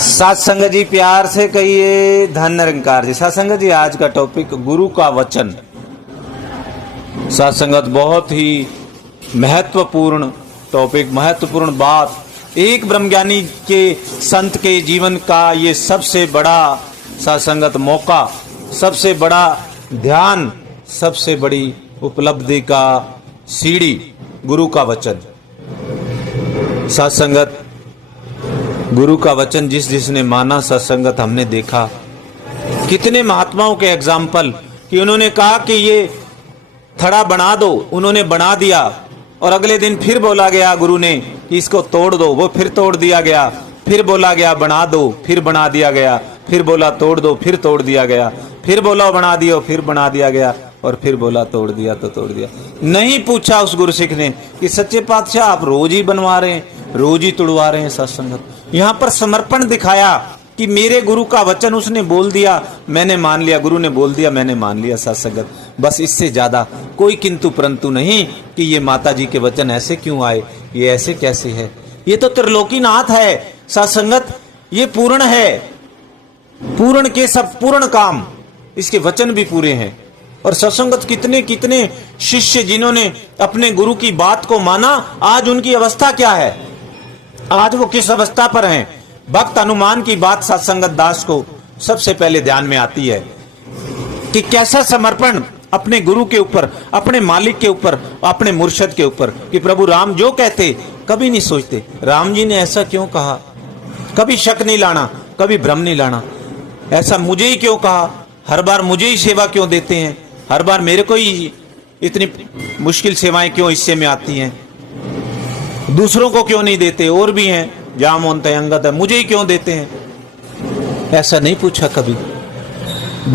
साथ संगत जी प्यार से कहिए धन निरंकार जी। साथ संगत जी आज का टॉपिक गुरु का वचन। साथ संगत बहुत ही महत्वपूर्ण टॉपिक, महत्वपूर्ण बात। एक ब्रह्मज्ञानी के संत के जीवन का ये सबसे बड़ा साथ संगत मौका, सबसे बड़ा ध्यान, सबसे बड़ी उपलब्धि का सीढ़ी गुरु का वचन। साथ संगत गुरु का वचन जिसने माना, सत्संगत हमने देखा कितने महात्माओं के एग्जाम्पल कि उन्होंने कहा कि ये थड़ा बना दो, उन्होंने बना दिया और अगले दिन फिर बोला गया गुरु ने कि इसको तोड़ दो, वो फिर तोड़ दिया गया। फिर बोला गया बना दो, फिर बना दिया गया। फिर बोला तोड़ दो, फिर तोड़ दिया गया। फिर बोला बना दियो, फिर बना दिया गया। और फिर बोला तोड़ दिया तो तोड़ दिया। नहीं पूछा उस गुरु सिख ने कि सच्चे पातशाह आप रोज ही बनवा रहे हैं, रोज ही तुड़वा रहे हैं। सत्संगत यहाँ पर समर्पण दिखाया कि मेरे गुरु का वचन उसने बोल दिया, मैंने मान लिया, गुरु ने बोल दिया, मैंने मान लिया। सत्संगत बस इससे ज्यादा कोई किंतु परंतु नहीं कि ये माता जी के वचन ऐसे क्यों आए, ये ऐसे कैसे है। ये तो त्रिलोकीनाथ है सत्संगत, ये पूर्ण है, पूर्ण के सब पूर्ण काम, इसके वचन भी पूरे हैं। और सत्संगत कितने कितने शिष्य जिन्होंने अपने गुरु की बात को माना, आज उनकी अवस्था क्या है, आज वो किस अवस्था पर हैं। भक्त हनुमान की बात सत्संगत दास को सबसे पहले ध्यान में आती है कि कैसा समर्पण अपने गुरु के ऊपर, अपने मालिक के ऊपर, अपने मुर्शद के ऊपर, कि प्रभु राम जो कहते कभी नहीं सोचते राम जी ने ऐसा क्यों कहा, कभी शक नहीं लाना, कभी भ्रम नहीं लाना। ऐसा मुझे ही क्यों कहा, हर बार मुझे ही सेवा क्यों देते हैं, हर बार मेरे को ही इतनी मुश्किल सेवाएं क्यों हिस्से में आती हैं, दूसरों को क्यों नहीं देते, और भी हैं जामोन तयंगत है, मुझे ही क्यों देते हैं। ऐसा नहीं पूछा कभी,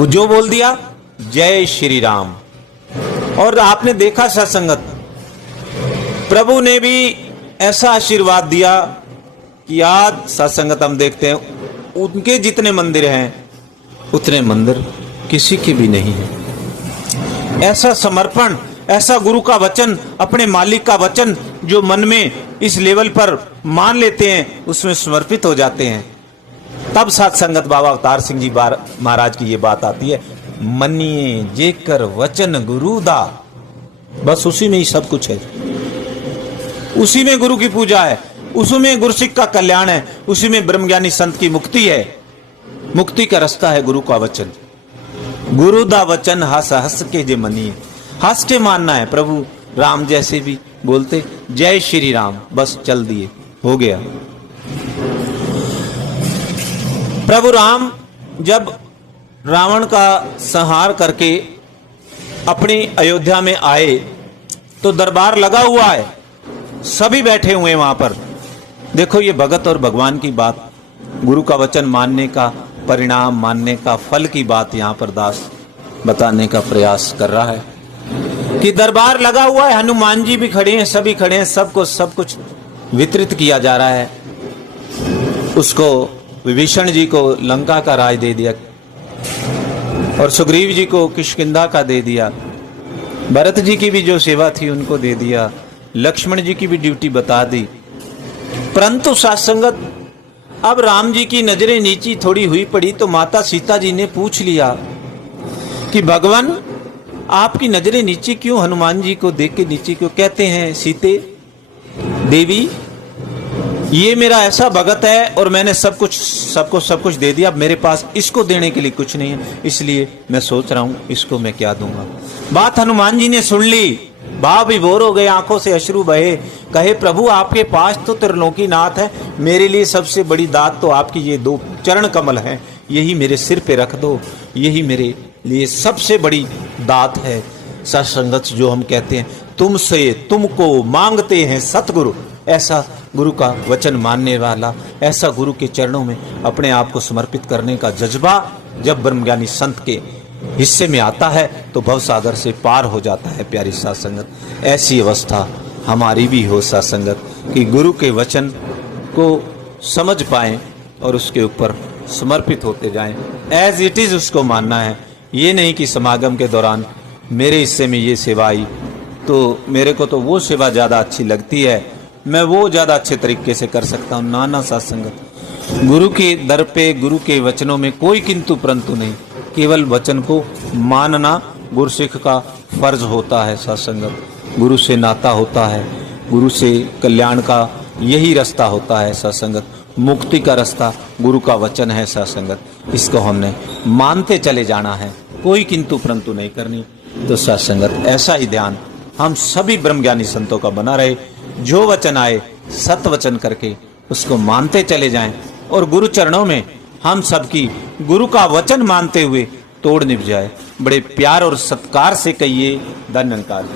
जो बोल दिया जय श्री राम। और आपने देखा सत्संगत प्रभु ने भी ऐसा आशीर्वाद दिया कि आज सत्संगत हम देखते हैं उनके जितने मंदिर हैं उतने मंदिर किसी के भी नहीं है। ऐसा समर्पण, ऐसा गुरु का वचन, अपने मालिक का वचन जो मन में इस लेवल पर मान लेते हैं, उसमें समर्पित हो जाते हैं। तब सत्संगत बाबा अवतार सिंह जी महाराज की ये बात आती है, मनिए जेकर वचन गुरु दा। बस उसी में ही सब कुछ है, उसी में गुरु की पूजा है, उसी में गुरसिख का कल्याण है, उसी में ब्रह्मज्ञानी संत की मुक्ति है। मुक्ति का रास्ता है गुरु का वचन। गुरु दा वचन हंस हंस के जे मनिए, हंस के मानना है। प्रभु राम जैसे भी बोलते जय श्री राम, बस चल दिए, हो गया। प्रभु राम जब रावण का संहार करके अपनी अयोध्या में आए तो दरबार लगा हुआ है, सभी बैठे हुए हैं वहां पर। देखो ये भगत और भगवान की बात, गुरु का वचन मानने का परिणाम, मानने का फल की बात यहाँ पर दास बताने का प्रयास कर रहा है कि दरबार लगा हुआ है, हनुमान जी भी खड़े हैं, सभी खड़े हैं, सबको सब कुछ वितरित किया जा रहा है। उसको विभीषण जी को लंका का राज दे दिया और सुग्रीव जी को किष्किंधा का दे दिया, भरत जी की भी जो सेवा थी उनको दे दिया, लक्ष्मण जी की भी ड्यूटी बता दी। परंतु सत्संगत अब राम जी की नजरें नीची थोड़ी हुई पड़ी तो माता सीता जी ने पूछ लिया कि भगवान आपकी नजरें नीची क्यों, हनुमान जी को देख के नीची क्यों। कहते हैं सीते देवी ये मेरा ऐसा भगत है और मैंने सब कुछ दे दिया, अब मेरे पास इसको देने के लिए कुछ नहीं है, इसलिए मैं सोच रहा हूं इसको मैं क्या दूंगा। बात हनुमान जी ने सुन ली, भाव विभोर हो गए, आंखों से अश्रु बहे। कहे प्रभु आपके पास तो त्रिलोकीनाथ है, मेरे लिए सबसे बड़ी दात तो आपकी ये दो चरण कमल हैं, यही मेरे सिर पे रख दो, यही मेरे लिए सबसे बड़ी दात है। सत्संगत जो हम कहते हैं तुमसे तुमको मांगते हैं सतगुरु, ऐसा गुरु का वचन मानने वाला, ऐसा गुरु के चरणों में अपने आप को समर्पित करने का जज्बा जब ब्रह्मज्ञानी संत के हिस्से में आता है तो भवसागर से पार हो जाता है। प्यारी सत्संगत ऐसी अवस्था हमारी भी हो सत्संगत कि गुरु के वचन को समझ पाएं और उसके ऊपर समर्पित होते जाएं, एज इट इज उसको मानना है। ये नहीं कि समागम के दौरान मेरे हिस्से में ये सेवा आई तो मेरे को तो वो सेवा ज़्यादा अच्छी लगती है, मैं वो ज़्यादा अच्छे तरीके से कर सकता हूँ। नाना सत्संगत गुरु के दर पे गुरु के वचनों में कोई किंतु परंतु नहीं, केवल वचन को मानना गुरु सिख का फर्ज होता है। सत्संगत गुरु से नाता होता है, गुरु से कल्याण का यही रास्ता होता है। सत्संगत मुक्ति का रास्ता गुरु का वचन है। सत्संगत इसको हमने मानते चले जाना है, कोई किंतु परंतु नहीं करनी। तो सत्संगत ऐसा ही ध्यान हम सभी ब्रह्मज्ञानी संतों का बना रहे, जो वचन आए सत वचन करके उसको मानते चले जाएं और गुरु चरणों में हम सबकी गुरु का वचन मानते हुए तोड़ निभ जाए। बड़े प्यार और सत्कार से कहिए धन्य निरंकार।